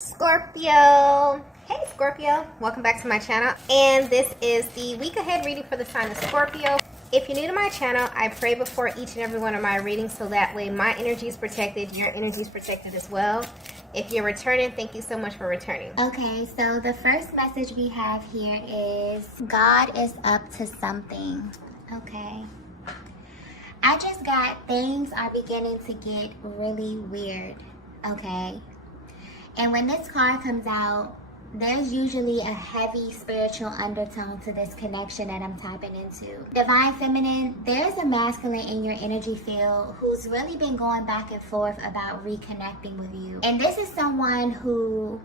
Scorpio. Hey Scorpio, welcome back to my channel, and this is the week ahead reading for the sign of Scorpio. If you're new to my channel, I pray before each and every one of my readings so that way my energy is protected, your energy is protected as well. If you're returning, thank you so much for returning. Okay, so the first message we have here is God is up to something. Okay. I just got things are beginning to get really weird. Okay. And when this card comes out, there's usually a heavy spiritual undertone to this connection that I'm tapping into. Divine Feminine, there's a masculine in your energy field who's really been going back and forth about reconnecting with you. And this is someone who,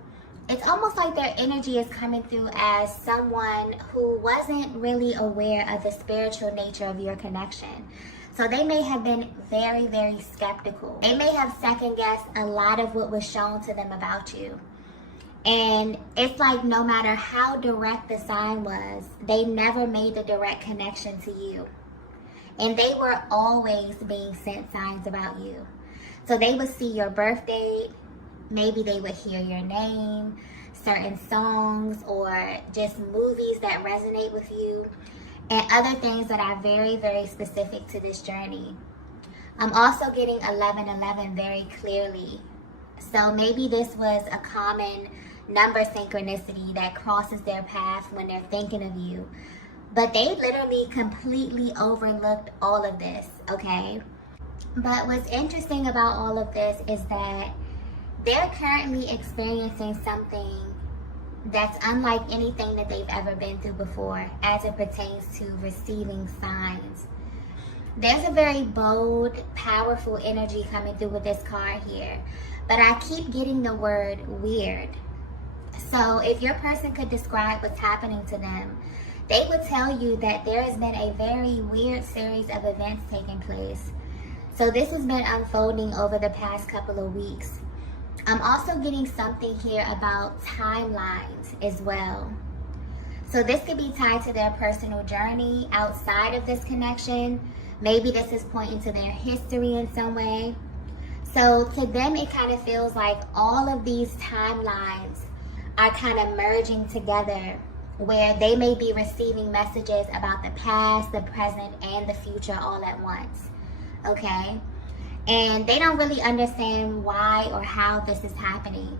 it's almost like their energy is coming through as someone who wasn't really aware of the spiritual nature of your connection. So they may have been very, very skeptical. They may have second-guessed a lot of what was shown to them about you. And it's like no matter how direct the sign was, they never made the direct connection to you. And they were always being sent signs about you. So they would see your birth date, maybe they would hear your name, certain songs, or just movies that resonate with you, and other things that are very, very specific to this journey. I'm also getting 1111 very clearly. So maybe this was a common number synchronicity that crosses their path when they're thinking of you. But they literally completely overlooked all of this, okay? But what's interesting about all of this is that they're currently experiencing something that's unlike anything that they've ever been through before as it pertains to receiving signs. There's a very bold, powerful energy coming through with this card here, but I keep getting the word weird. So if your person could describe what's happening to them, they would tell you that there has been a very weird series of events taking place. So this has been unfolding over the past couple of weeks. I'm also getting something here about timelines as well. So this could be tied to their personal journey outside of this connection. Maybe this is pointing to their history in some way. So to them, it kind of feels like all of these timelines are kind of merging together, where they may be receiving messages about the past, the present, and the future all at once. Okay? And they don't really understand why or how this is happening.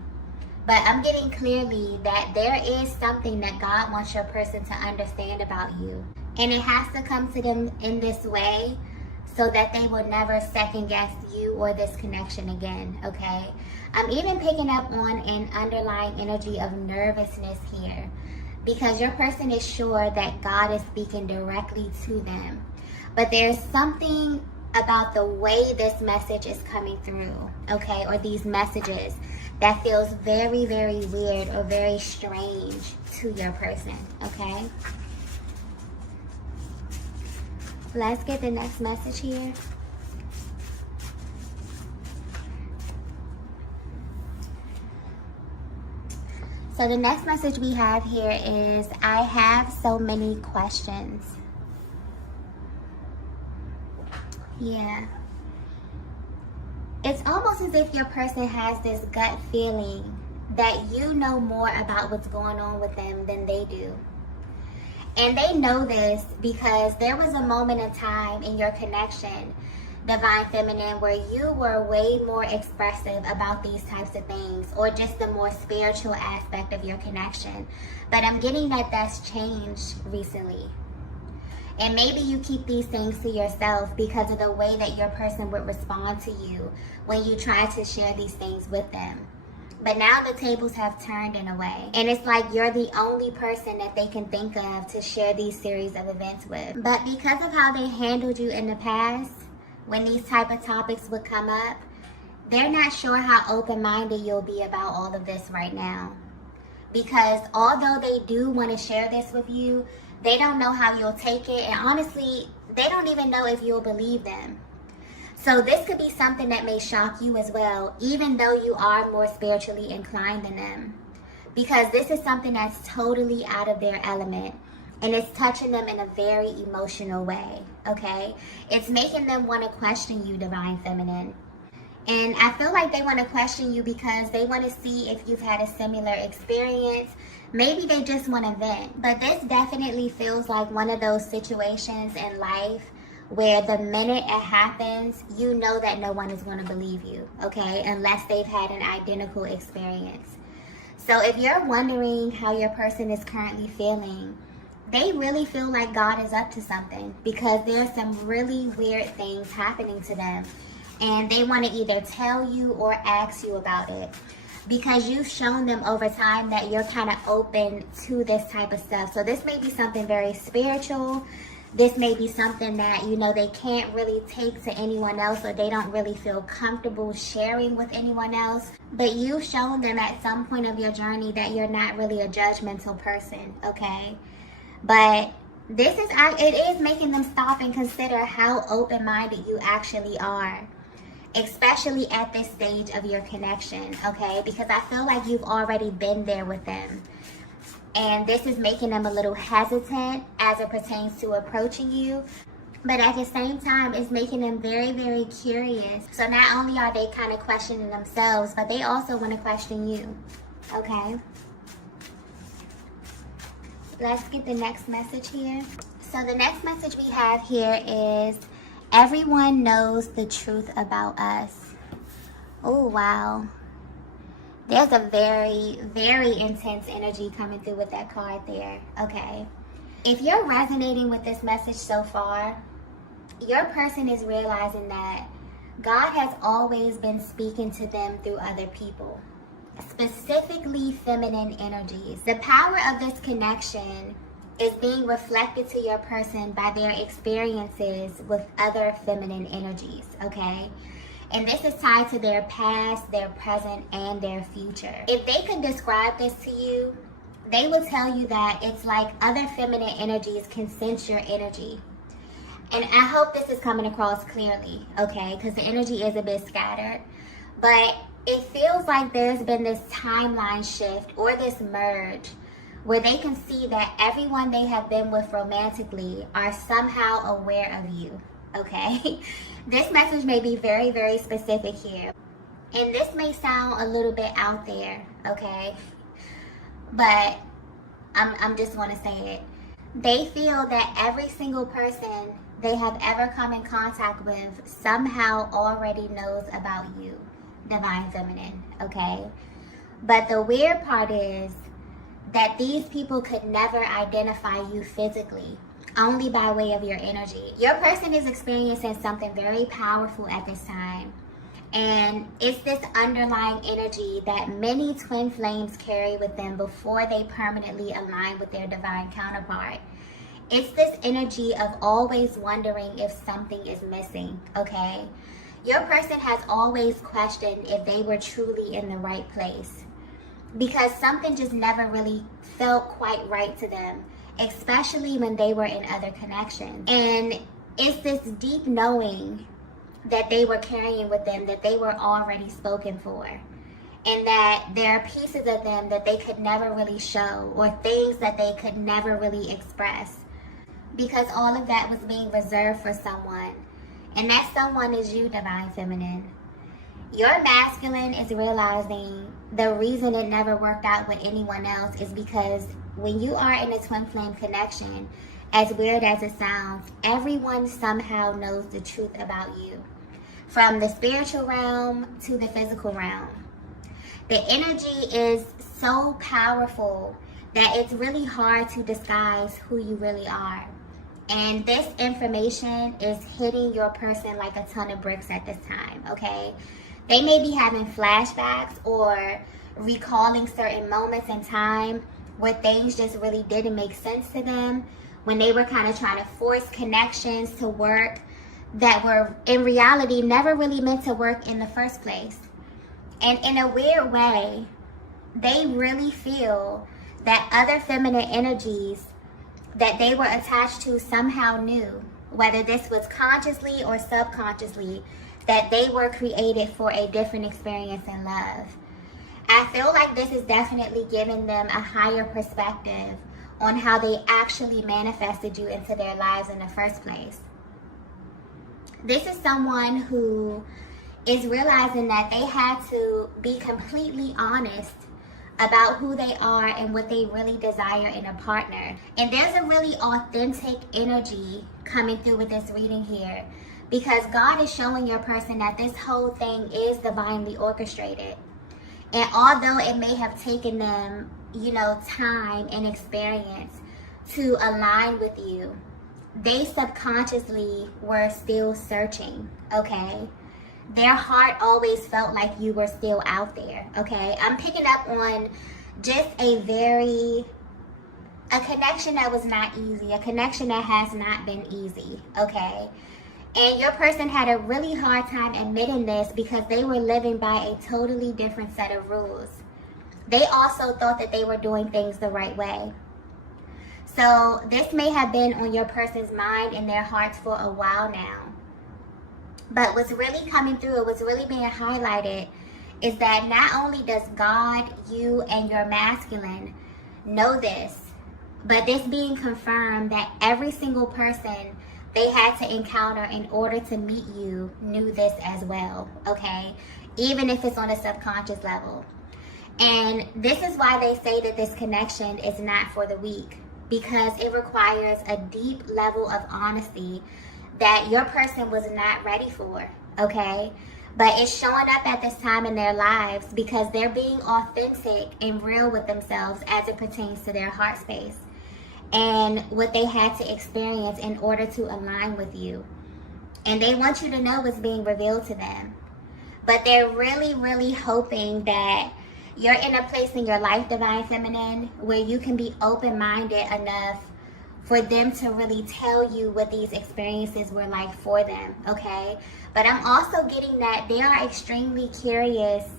But I'm getting clearly that there is something that God wants your person to understand about you. And it has to come to them in this way so that they will never second guess you or this connection again, okay? I'm even picking up on an underlying energy of nervousness here, because your person is sure that God is speaking directly to them. But there's something about the way this message is coming through, okay, or these messages, that feels very, very weird or very strange to your person, okay? Let's get the next message here. So the next message we have here is, I have so many questions. Yeah. It's almost as if your person has this gut feeling that you know more about what's going on with them than they do. And they know this because there was a moment in time in your connection, Divine Feminine, where you were way more expressive about these types of things, or just the more spiritual aspect of your connection. But I'm getting that that's changed recently. And maybe you keep these things to yourself because of the way that your person would respond to you when you try to share these things with them. But now the tables have turned in a way. And it's like you're the only person that they can think of to share these series of events with. But because of how they handled you in the past, when these type of topics would come up, they're not sure how open-minded you'll be about all of this right now. Because although they do want to share this with you, they don't know how you'll take it, and honestly, they don't even know if you'll believe them. So this could be something that may shock you as well, even though you are more spiritually inclined than them. Because this is something that's totally out of their element, and it's touching them in a very emotional way, okay? It's making them want to question you, Divine Feminine. And I feel like they want to question you because they want to see if you've had a similar experience. Maybe they just want to vent. But this definitely feels like one of those situations in life where the minute it happens, you know that no one is going to believe you, okay? Unless they've had an identical experience. So if you're wondering how your person is currently feeling, they really feel like God is up to something because there's some really weird things happening to them. And they want to either tell you or ask you about it because you've shown them over time that you're kind of open to this type of stuff. So this may be something very spiritual. This may be something that, you know, they can't really take to anyone else or they don't really feel comfortable sharing with anyone else. But you've shown them at some point of your journey that you're not really a judgmental person, okay? But it is making them stop and consider how open-minded you actually are, especially at this stage of your connection, okay? Because I feel like you've already been there with them. And this is making them a little hesitant as it pertains to approaching you. But at the same time, it's making them very, very curious. So not only are they kind of questioning themselves, but they also want to question you, okay? Let's get the next message here. So the next message we have here is, everyone knows the truth about us. Oh, wow. There's a very, very intense energy coming through with that card there, okay? If you're resonating with this message so far, your person is realizing that God has always been speaking to them through other people, specifically feminine energies. The power of this connection is being reflected to your person by their experiences with other feminine energies, okay? And this is tied to their past, their present, and their future. If they could describe this to you, they will tell you that it's like other feminine energies can sense your energy. And I hope this is coming across clearly, okay? Because the energy is a bit scattered. But it feels like there's been this timeline shift or this merge where they can see that everyone they have been with romantically are somehow aware of you, okay? This message may be very, very specific here. And this may sound a little bit out there, okay? But I'm just want to say it. They feel that every single person they have ever come in contact with somehow already knows about you, Divine Feminine, okay? But the weird part is that these people could never identify you physically, only by way of your energy. Your person is experiencing something very powerful at this time. And it's this underlying energy that many twin flames carry with them before they permanently align with their divine counterpart. It's this energy of always wondering if something is missing, okay? Your person has always questioned if they were truly in the right place because something just never really felt quite right to them, especially when they were in other connections. And it's this deep knowing that they were carrying with them, that they were already spoken for, and that there are pieces of them that they could never really show, or things that they could never really express, because all of that was being reserved for someone, and that someone is you, Divine Feminine. Your masculine is realizing the reason it never worked out with anyone else is because when you are in a twin flame connection, as weird as it sounds, everyone somehow knows the truth about you, from the spiritual realm to the physical realm. The energy is so powerful that it's really hard to disguise who you really are. And this information is hitting your person like a ton of bricks at this time, okay? They may be having flashbacks or recalling certain moments in time where things just really didn't make sense to them, when they were kind of trying to force connections to work that were in reality never really meant to work in the first place. And in a weird way, they really feel that other feminine energies that they were attached to somehow knew, whether this was consciously or subconsciously, that they were created for a different experience in love. I feel like this is definitely giving them a higher perspective on how they actually manifested you into their lives in the first place. This is someone who is realizing that they had to be completely honest about who they are and what they really desire in a partner. And there's a really authentic energy coming through with this reading here, because God is showing your person that this whole thing is divinely orchestrated. And although it may have taken them, time and experience to align with you, they subconsciously were still searching, okay? Their heart always felt like you were still out there, okay? I'm picking up on just a connection that was not easy, a connection that has not been easy, okay? And your person had a really hard time admitting this because they were living by a totally different set of rules. They also thought that they were doing things the right way. So this may have been on your person's mind and their hearts for a while now. But what's really coming through, what's really being highlighted, is that not only does God, you, and your masculine know this, but this being confirmed that every single person they had to encounter in order to meet you knew this as well, okay? Even if it's on a subconscious level. And this is why they say that this connection is not for the weak, because it requires a deep level of honesty that your person was not ready for, okay? But it's showing up at this time in their lives because they're being authentic and real with themselves as it pertains to their heart space and what they had to experience in order to align with you. And they want you to know what's being revealed to them. But they're really, really hoping that you're in a place in your life, Divine Feminine, where you can be open-minded enough for them to really tell you what these experiences were like for them, okay? But I'm also getting that they are extremely curious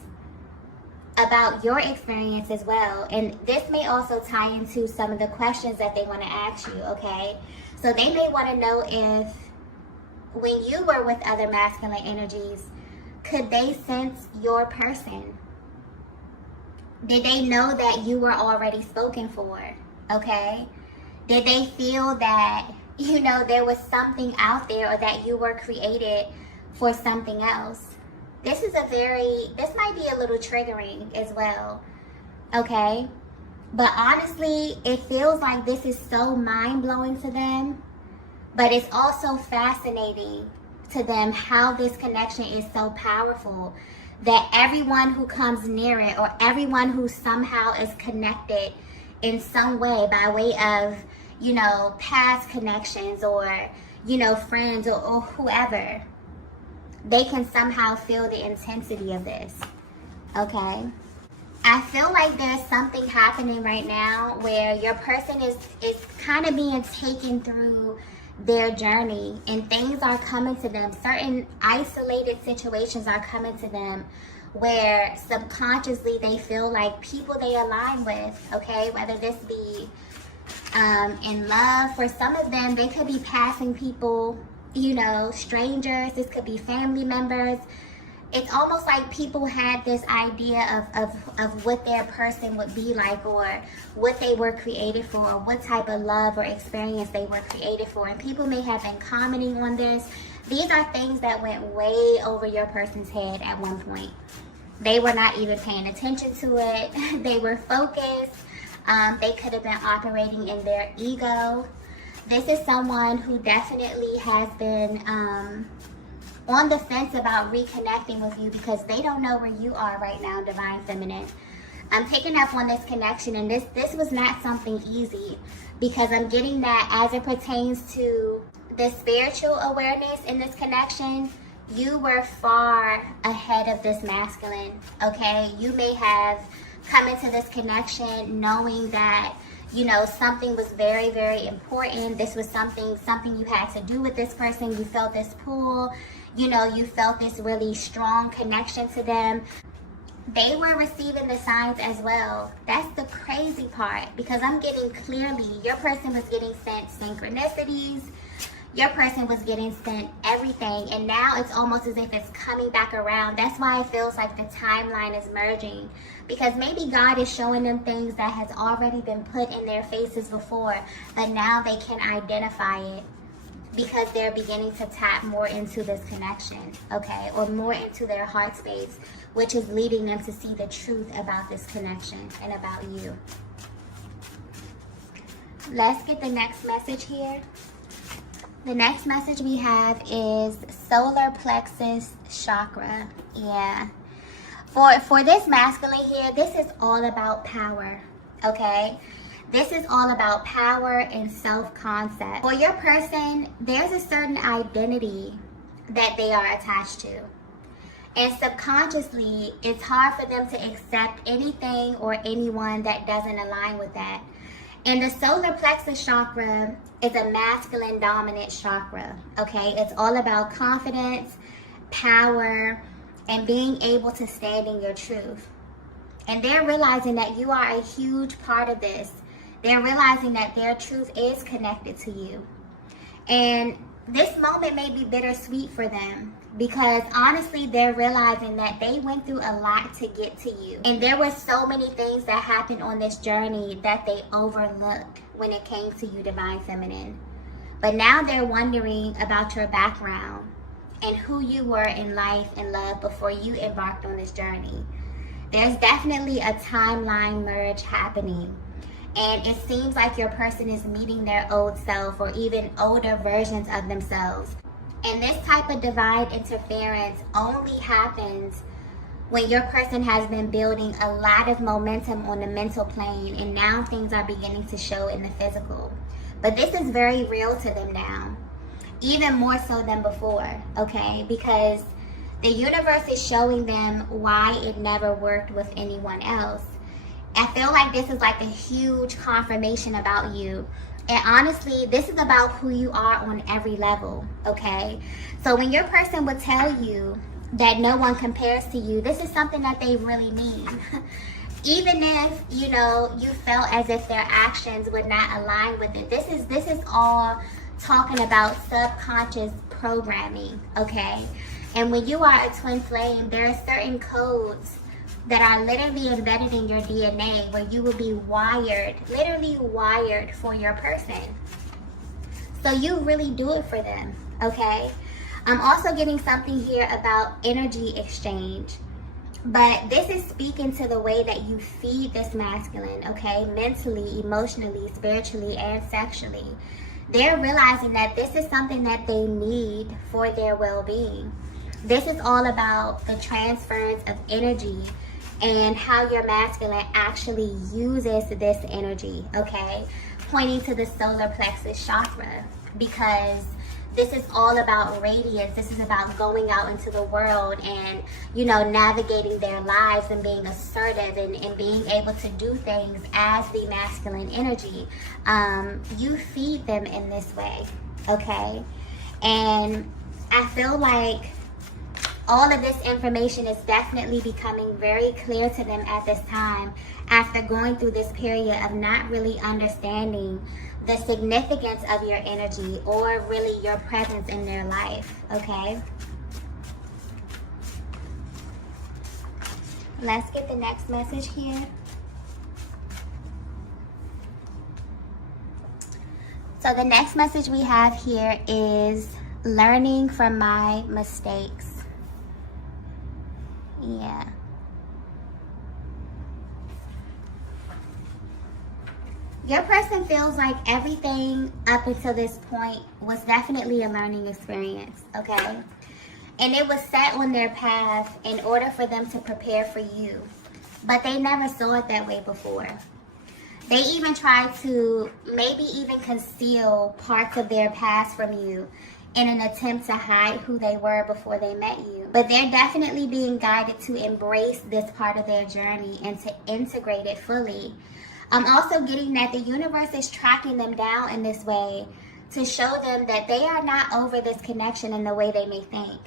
about your experience as well. And this may also tie into some of the questions that they want to ask you, okay? So they may want to know if, when you were with other masculine energies, could they sense your person? Did they know that you were already spoken for, okay? Did they feel that, there was something out there, or that you were created for something else? This might be a little triggering as well, okay? But honestly, it feels like this is so mind-blowing to them, but it's also fascinating to them how this connection is so powerful that everyone who comes near it, or everyone who somehow is connected in some way by way of, past connections or, friends or whoever, they can somehow feel the intensity of this, okay? I feel like there's something happening right now where your person is kind of being taken through their journey, and things are coming to them. Certain isolated situations are coming to them where subconsciously they feel like people they align with, okay? Whether this be in love. For some of them, they could be passing people, strangers. This could be family members. It's almost like people had this idea of what their person would be like, or what they were created for, or what type of love or experience they were created for. And people may have been commenting on this. These are things that went way over your person's head at one point. They were not even paying attention to it. They were focused. They could have been operating in their ego. This is someone who definitely has been on the fence about reconnecting with you because they don't know where you are right now, Divine Feminine. I'm picking up on this connection, and this was not something easy, because I'm getting that as it pertains to the spiritual awareness in this connection, you were far ahead of this masculine, okay? You may have come into this connection knowing that, something was very, very important. This was something you had to do with this person. You felt this pull. You felt this really strong connection to them. They were receiving the signs as well. That's the crazy part, because I'm getting clearly your person was getting sent synchronicities. Your person was getting sent everything, and now it's almost as if it's coming back around. That's why it feels like the timeline is merging, because maybe God is showing them things that has already been put in their faces before, but now they can identify it. because they're beginning to tap more into this connection, okay, or more into their heart space, which is leading them to see the truth about this connection and about you. Let's get the next message here. The next message we have is solar plexus chakra. Yeah. For this masculine here, this is all about power, okay? This is all about power and self-concept. For your person, there's a certain identity that they are attached to. And subconsciously, it's hard for them to accept anything or anyone that doesn't align with that. And the solar plexus chakra is a masculine dominant chakra, okay? It's all about confidence, power, and being able to stand in your truth. And they're realizing that you are a huge part of this. They're realizing that their truth is connected to you. And this moment may be bittersweet for them because honestly, they're realizing that they went through a lot to get to you. And there were so many things that happened on this journey that they overlooked when it came to you, Divine Feminine. But now they're wondering about your background and who you were in life and love before you embarked on this journey. There's definitely a timeline merge happening. And it seems like your person is meeting their old self or even older versions of themselves. And this type of divine interference only happens when your person has been building a lot of momentum on the mental plane and now things are beginning to show in the physical. But this is very real to them now, even more so than before, okay? Because the universe is showing them why it never worked with anyone else. I feel like this is like a huge confirmation about you. And honestly, this is about who you are on every level, okay? So when your person would tell you that no one compares to you, this is something that they really mean. Even if, you know, you felt as if their actions would not align with it. This is all talking about subconscious programming, okay? And when you are a twin flame, there are certain codes that are literally embedded in your DNA where you will be wired, literally wired for your person. So you really do it for them, okay? I'm also getting something here about energy exchange. But this is speaking to the way that you feed this masculine, okay? Mentally, emotionally, spiritually, and sexually. They're realizing that this is something that they need for their well-being. This is all about the transference of energy and how your masculine actually uses this energy, okay? Pointing to the solar plexus chakra, because this is all about radiance. This is about going out into the world and, you know, navigating their lives and being assertive and being able to do things as the masculine energy. You feed them in this way, okay? And I feel like all of this information is definitely becoming very clear to them at this time after going through this period of not really understanding the significance of your energy or really your presence in their life, okay? Let's get the next message here. So the next message we have here is learning from my mistakes. Yeah. Your person feels like everything up until this point was definitely a learning experience, okay? And it was set on their path in order for them to prepare for you. But they never saw it that way before. They even tried to maybe even conceal parts of their past from you in an attempt to hide who they were before they met you. But they're definitely being guided to embrace this part of their journey and to integrate it fully. I'm also getting that the universe is tracking them down in this way to show them that they are not over this connection in the way they may think.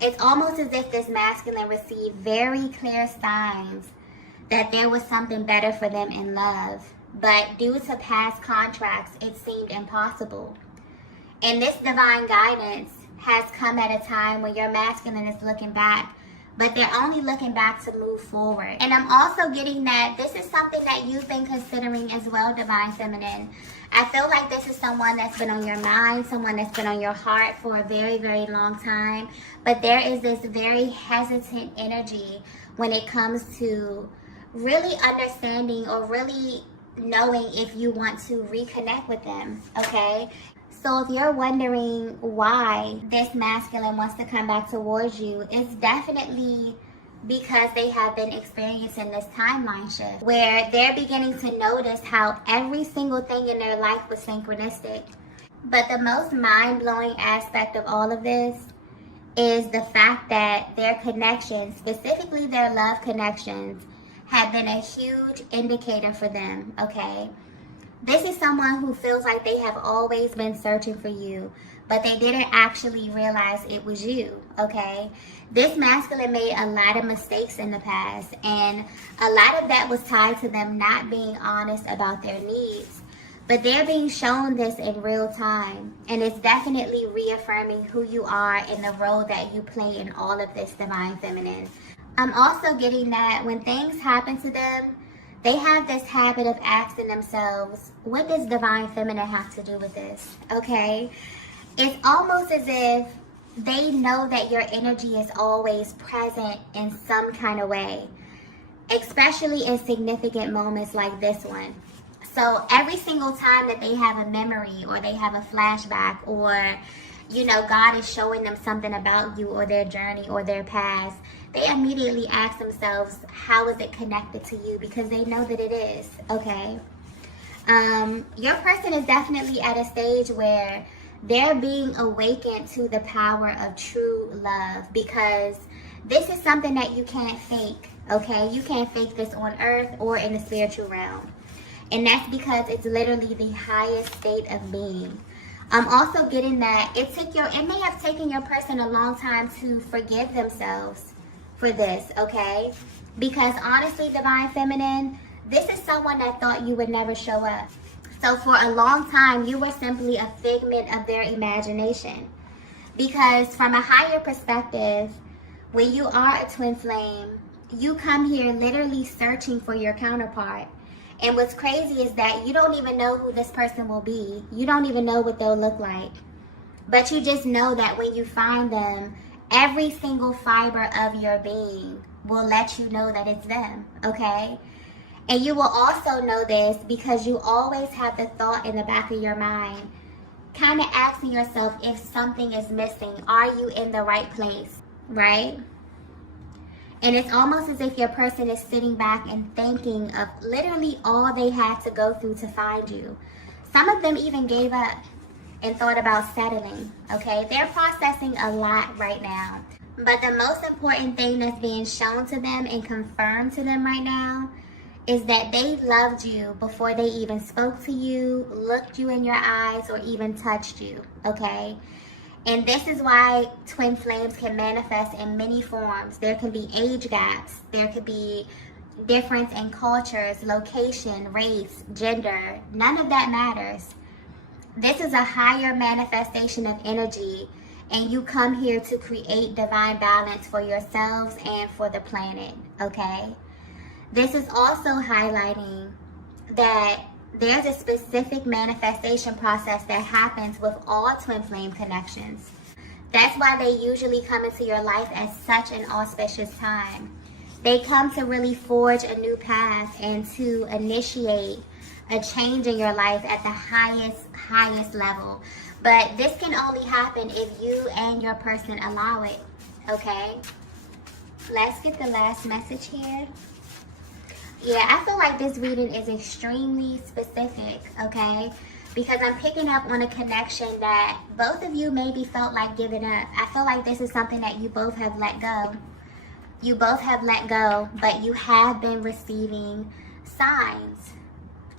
It's almost as if this masculine received very clear signs that there was something better for them in love. But due to past contracts, it seemed impossible. And this divine guidance has come at a time when your masculine is looking back but they're only looking back to move forward. And I'm also getting that this is something that you've been considering as well, Divine Feminine. I feel like this is someone that's been on your mind, someone that's been on your heart for a very, very long time. But there is this very hesitant energy when it comes to really understanding or really knowing if you want to reconnect with them, okay? So if you're wondering why this masculine wants to come back towards you, it's definitely because they have been experiencing this timeline shift where they're beginning to notice how every single thing in their life was synchronistic. But the most mind-blowing aspect of all of this is the fact that their connections, specifically their love connections, have been a huge indicator for them, okay? This is someone who feels like they have always been searching for you, but they didn't actually realize it was you, okay? This masculine made a lot of mistakes in the past, and a lot of that was tied to them not being honest about their needs. But they're being shown this in real time, and it's definitely reaffirming who you are and the role that you play in all of this, Divine Feminine. I'm also getting that when things happen to them, they have this habit of asking themselves, what does Divine Feminine have to do with this? Okay? It's almost as if they know that your energy is always present in some kind of way, especially in significant moments like this one. So every single time that they have a memory or they have a flashback or, you know, God is showing them something about you or their journey or their past, they immediately ask themselves, how is it connected to you? Because they know that it is, okay? Your person is definitely at a stage where they're being awakened to the power of true love, because this is something that you can't fake, okay? You can't fake this on earth or in the spiritual realm. And that's because it's literally the highest state of being. I'm also getting that it may have taken your person a long time to forgive themselves for this, okay? Because honestly, Divine Feminine, this is someone that thought you would never show up. So for a long time, you were simply a figment of their imagination. Because from a higher perspective, when you are a twin flame, you come here literally searching for your counterpart. And what's crazy is that you don't even know who this person will be. You don't even know what they'll look like. But you just know that when you find them, every single fiber of your being will let you know that it's them, okay? And you will also know this because you always have the thought in the back of your mind, kind of asking yourself if something is missing. Are you in the right place, right? And it's almost as if your person is sitting back and thinking of literally all they had to go through to find you. Some of them even gave up and thought about settling, okay? They're processing a lot right now. But the most important thing that's being shown to them and confirmed to them right now is that they loved you before they even spoke to you, looked you in your eyes, or even touched you, okay? And this is why twin flames can manifest in many forms. There can be age gaps. There could be difference in cultures, location, race, gender. None of that matters. This is a higher manifestation of energy, and you come here to create divine balance for yourselves and for the planet, okay? This is also highlighting that there's a specific manifestation process that happens with all twin flame connections. That's why they usually come into your life at such an auspicious time. They come to really forge a new path and to initiate a change in your life at the highest level. But this can only happen if you and your person allow it, okay? Let's get the last message here. Yeah, I feel like this reading is extremely specific, okay? Because I'm picking up on a connection that both of you maybe felt like giving up. I feel like this is something that you both have let go. You both have let go, but you have been receiving signs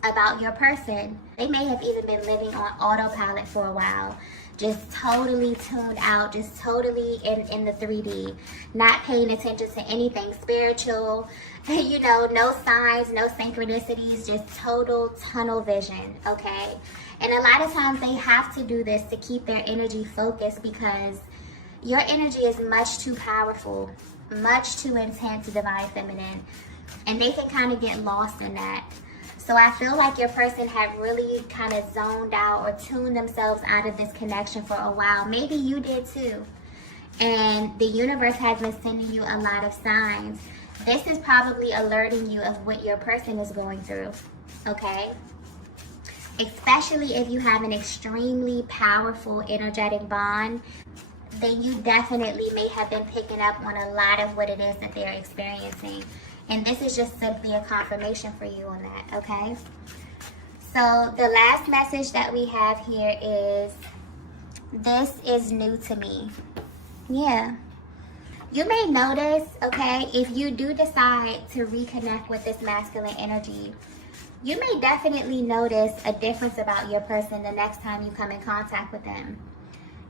about your person. They may have even been living on autopilot for a while, just totally tuned out, just totally in the 3D, not paying attention to anything spiritual, you know, no signs, no synchronicities, just total tunnel vision, okay? And a lot of times they have to do this to keep their energy focused because your energy is much too powerful. much too intense divine feminine, and they can kind of get lost in that. So I feel like your person have really kind of zoned out or tuned themselves out of this connection for a while. Maybe you did too. And the universe has been sending you a lot of signs. This is probably alerting you of what your person is going through, okay? Especially if you have an extremely powerful energetic bond, then you definitely may have been picking up on a lot of what it is that they're experiencing. And this is just simply a confirmation for you on that, okay? So the last message that we have here is, this is new to me. Yeah. You may notice, okay, if you do decide to reconnect with this masculine energy, you may definitely notice a difference about your person the next time you come in contact with them,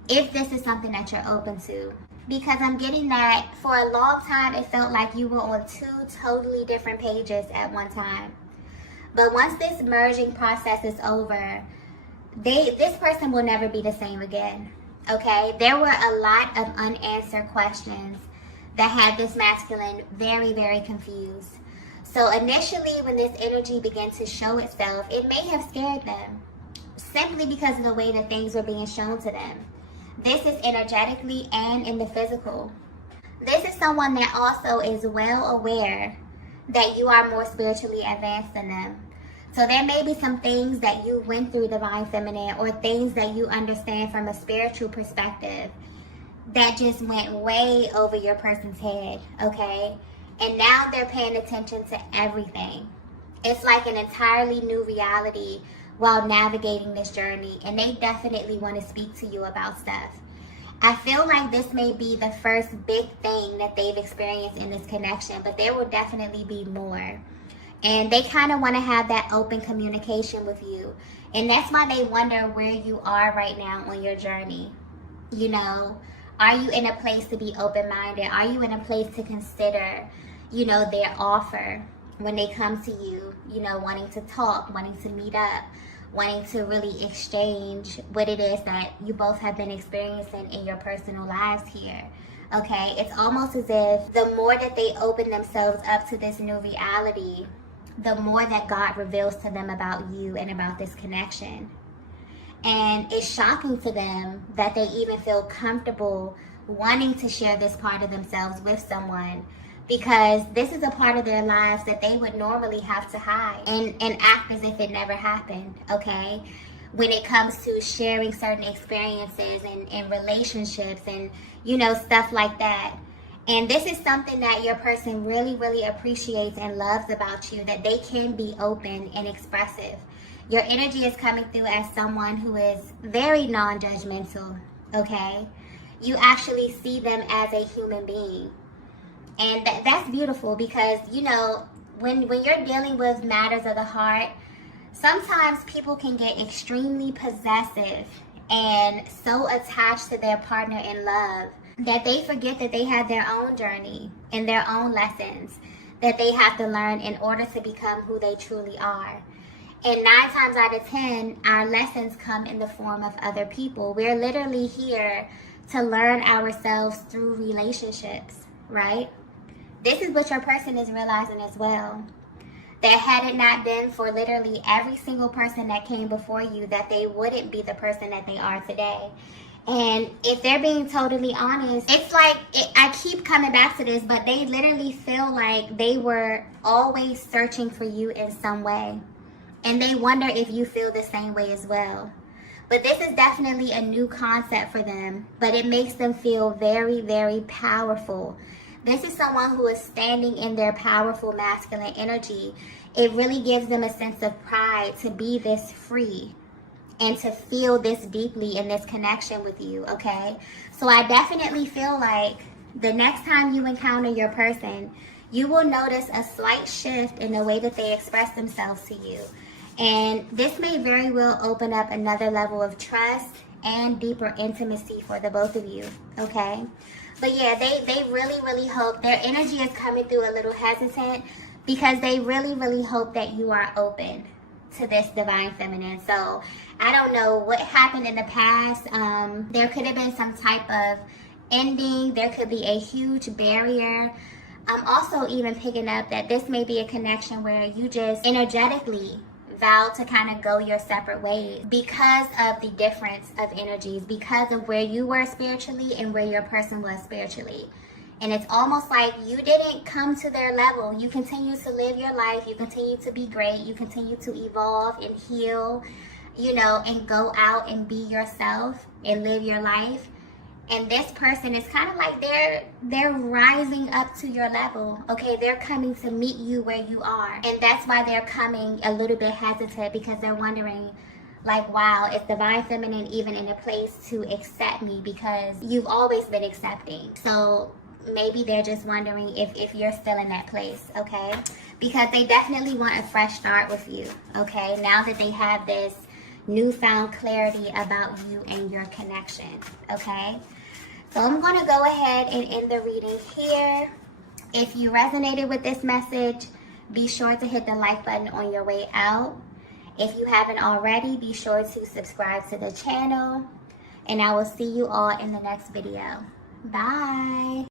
if this is something that you're open to. Because I'm getting that for a long time, it felt like you were on two totally different pages at one time. But once this merging process is over, this person will never be the same again, okay? There were a lot of unanswered questions that had this masculine very, very confused. So initially, when this energy began to show itself, it may have scared them, simply because of the way that things were being shown to them. This is energetically and in the physical. This is someone that also is well aware that you are more spiritually advanced than them. So there may be some things that you went through, divine feminine, or things that you understand from a spiritual perspective that just went way over your person's head, okay? And now they're paying attention to everything. It's like an entirely new reality while navigating this journey, and they definitely want to speak to you about stuff. I feel like this may be the first big thing that they've experienced in this connection, but there will definitely be more. And they kind of want to have that open communication with you. And that's why they wonder where you are right now on your journey. You know, are you in a place to be open-minded? Are you in a place to consider, you know, their offer when they come to you, you know, wanting to talk, wanting to meet up, wanting to really exchange what it is that you both have been experiencing in your personal lives here, okay? It's almost as if the more that they open themselves up to this new reality, the more that God reveals to them about you and about this connection. And it's shocking to them that they even feel comfortable wanting to share this part of themselves with someone, because this is a part of their lives that they would normally have to hide and act as if it never happened, okay? When it comes to sharing certain experiences and relationships and, you know, stuff like that. And this is something that your person really, really appreciates and loves about you, that they can be open and expressive. Your energy is coming through as someone who is very non-judgmental, okay? You actually see them as a human being. And that's beautiful, because, you know, when you're dealing with matters of the heart, sometimes people can get extremely possessive and so attached to their partner in love that they forget that they have their own journey and their own lessons that they have to learn in order to become who they truly are. And 9 times out of 10, our lessons come in the form of other people. We're literally here to learn ourselves through relationships, right? This is what your person is realizing as well. That had it not been for literally every single person that came before you, that they wouldn't be the person that they are today. And if they're being totally honest, it's like, I keep coming back to this, but they literally feel like they were always searching for you in some way. And they wonder if you feel the same way as well. But this is definitely a new concept for them, but it makes them feel very, very powerful. This is someone who is standing in their powerful masculine energy. It really gives them a sense of pride to be this free and to feel this deeply in this connection with you, okay? So I definitely feel like the next time you encounter your person, you will notice a slight shift in the way that they express themselves to you. And this may very well open up another level of trust and deeper intimacy for the both of you, okay? But yeah, they really, really hope, their energy is coming through a little hesitant, because they really, really hope that you are open to this divine feminine. So I don't know what happened in the past. There could have been some type of ending. There could be a huge barrier. I'm also even picking up that this may be a connection where you just energetically vow to kind of go your separate ways because of the difference of energies, because of where you were spiritually and where your person was spiritually. And it's almost like you didn't come to their level. You continue to live your life. You continue to be great. You continue to evolve and heal, you know, and go out and be yourself and live your life. And this person is kind of like they're rising up to your level. Okay, they're coming to meet you where you are. And that's why they're coming a little bit hesitant, because they're wondering, like, wow, is Divine Feminine even in a place to accept me? Because you've always been accepting. So maybe they're just wondering if you're still in that place, okay? Because they definitely want a fresh start with you, okay? Now that they have this newfound clarity about you and your connection, okay? So I'm going to go ahead and end the reading here. If you resonated with this message, be sure to hit the like button on your way out. If you haven't already, be sure to subscribe to the channel. And I will see you all in the next video. Bye.